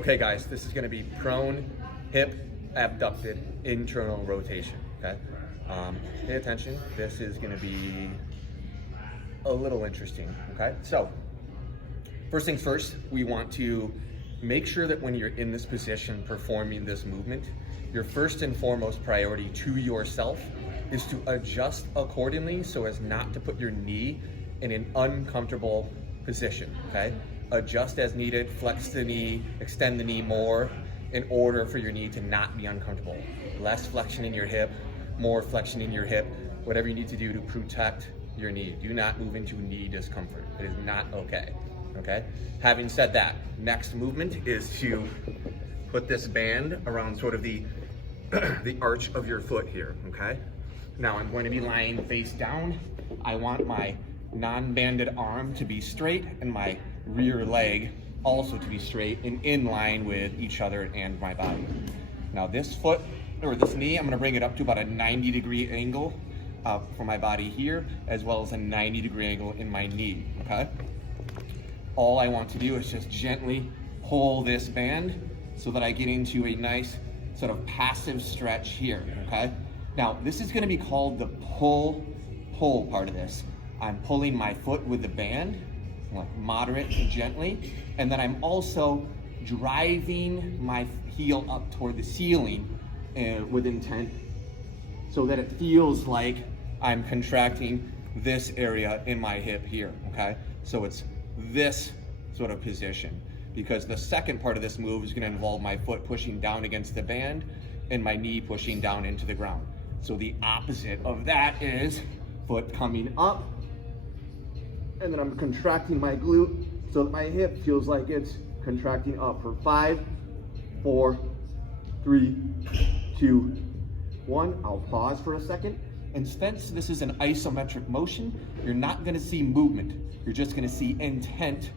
Okay guys, this is gonna be prone, hip, abducted, internal rotation, okay? Pay attention, this is gonna be a little interesting, okay? So, first things first, we want to make sure that when you're in this position performing this movement, your first and foremost priority to yourself is to adjust accordingly so as not to put your knee in an uncomfortable position, okay? Adjust as needed, flex the knee, extend the knee more in order for your knee to not be uncomfortable. Less flexion in your hip, more flexion in your hip, whatever you need to do to protect your knee. Do not move into knee discomfort. It is not okay, okay? Having said that, next movement is to put this band around sort of the arch of your foot here, okay? Now I'm going to be lying face down. I want my non-banded arm to be straight and my rear leg also to be straight and in line with each other and my body. Now this foot, or this knee, I'm gonna bring it up to about a 90-degree angle for my body here, as well as a 90-degree angle in my knee, okay? All I want to do is just gently pull this band so that I get into a nice sort of passive stretch here, okay? Now, this is gonna be called the pull part of this. I'm pulling my foot with the band, like moderate to gently, and then I'm also driving my heel up toward the ceiling with intent so that it feels like I'm contracting this area in my hip here, okay? So it's this sort of position, because the second part of this move is gonna involve my foot pushing down against the band and my knee pushing down into the ground. So the opposite of that is foot coming up, and then I'm contracting my glute so that my hip feels like it's contracting up for 5, 4, 3, 2, 1. I'll pause for a second. And since this is an isometric motion, you're not gonna see movement. You're just gonna see intent.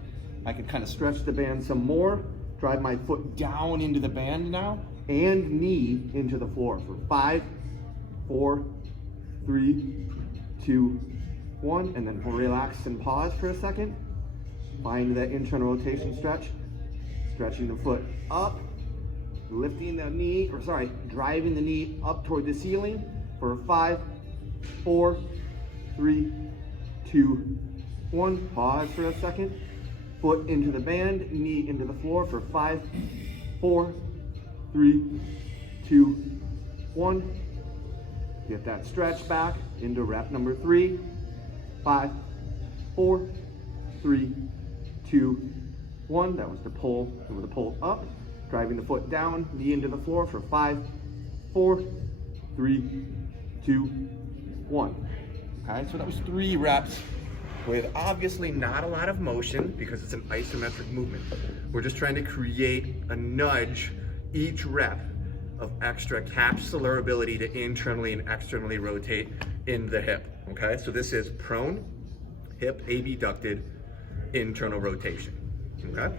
I can kind of stretch the band some more, drive my foot down into the band now, and knee into the floor for 5, 4, 3, 2, 1, and then we'll relax and pause for a second. Find that internal rotation stretch, stretching the foot up, lifting the knee, or sorry, driving the knee up toward the ceiling for 5, 4, 3, 2, 1. Pause for a second. Foot into the band, knee into the floor for 5, 4, 3, 2, 1. Get that stretch back into rep number 3. 5, 4, 3, 2, 1. That was the pull. It was the pull up, driving the foot down, knee into the floor for 5, 4, 3, 2, 1. Okay, so that was 3 reps with obviously not a lot of motion because it's an isometric movement. We're just trying to create a nudge each rep of extra capsular ability to internally and externally rotate in the hip, okay? So this is prone, hip, abducted, internal rotation, okay?